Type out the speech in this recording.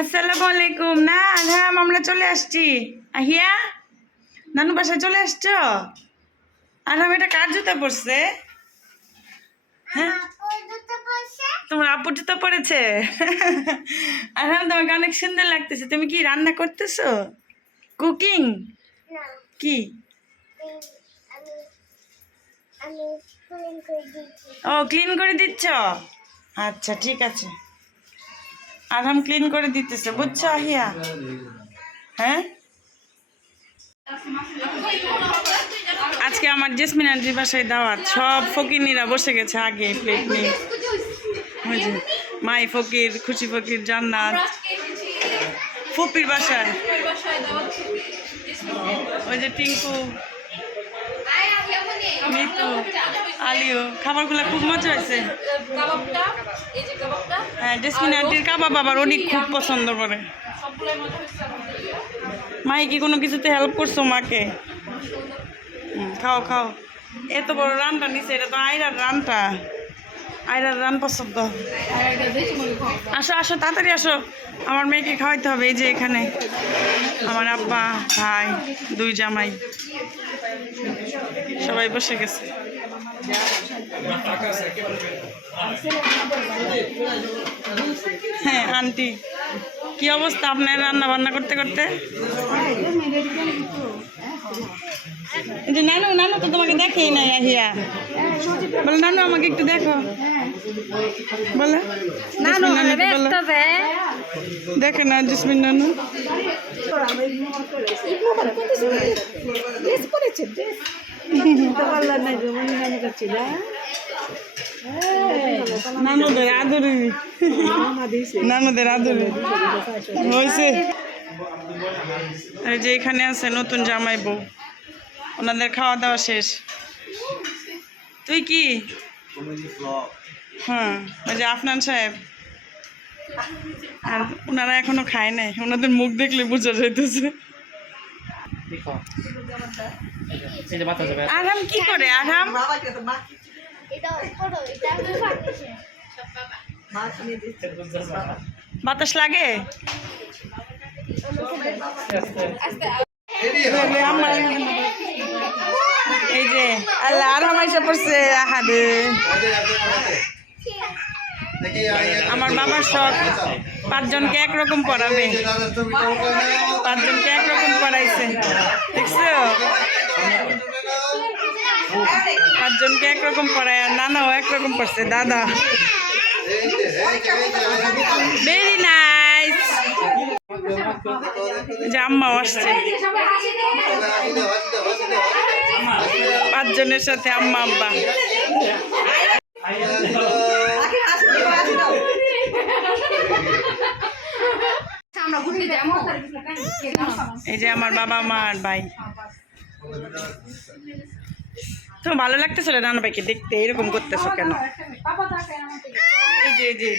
আসসালামু আলাইকুম। না আধাম, আমরা চলে আসছি। আহিয়া, নানু বাসায় চলে আসছো? আধাম, এটা কার জুতা পড়ছে? হ্যাঁ, তোমার আপুর জুতা পড়েছে। আধাম, তোমাকে অনেক সুন্দর লাগতেছে। তুমি কি রান্না করতেছো? কুকিং? কি? ও, ক্লিন করে দিচ্ছ? আচ্ছা, ঠিক আছে। আধাম ক্লিন করে দিতেছে, বুঝছো আহিয়া? হ্যাঁ, আজকে আমার জেসমিন আন্টির বাসায় দাওয়াত। সব ফকিরনিরা বসে গেছে আগে প্লেট নিয়ে। মাই ফকির, খুশি ফকির, জান্নাত, ফুপির বাসায়। ওই যে টিঙ্কু, মিতু, আলিও। খাবারগুলো খুব মজা হয়েছে। হ্যাঁ, জেসমিন আন্টির কাবাব আবার অনেক খুব পছন্দ করে। মাই কি কোনো কিছুতে হেল্প করছো মাকে? খাও খাও। এত বড় রানটা নিচে, এটা তো আয়রার রানটা। আয়রার রান পছন্দ। আসো আসো, তাড়াতাড়ি আসো, আমার মেয়েকে খাওয়াইতে হবে। এই যে এখানে আমার আব্বা, ভাই, দুই জামাই সবাই বসে গেছে। হ্যাঁ আন্টি, কি অবস্থা আপনার রান্না বান্না করতে করতে? যে নানু, নানু তো তোমাকে দেখেই নাই আহিয়া। বলে নানু আমাকে একটু দেখো, বলে নানু দেখে না জেসমিন নানু। নানুদের আদরে, নানুদের আদরে হয়েছে। এই যে এখানে আছে নতুন জামাই বউ, ওনাদের খাওয়া দাওয়া শেষ। তুই কি? হ্যাঁ, ওই যে আফনান সাহেব, আর ওনারা এখনো খায় নাই। ওনাদের মুখ দেখলে বোঝা যাইতেছে। আরাম কি করে? আরাম বাতাস লাগে। এই যে আল্লাহ আরাম আইসা পড়ছে। আহারে, আমার বাবার শখ পাঁচজনকে একরকম পড়াবে। পাঁচজনকে একরকম পড়াইছে, দেখছো? পাঁচজনকে একরকম পড়ায়, আর নানাও একরকম পড়ছে। দাদা, ভেরি নাইস। যে আম্মাও আসছে, পাঁচজনের সাথে আম্মা আব্বা। এই যে আমার বাবা মা আর ভাই। তো ভালো লাগতেছিল নানা ভাইকে দেখতে, এরকম করতেছো কেন? এই যে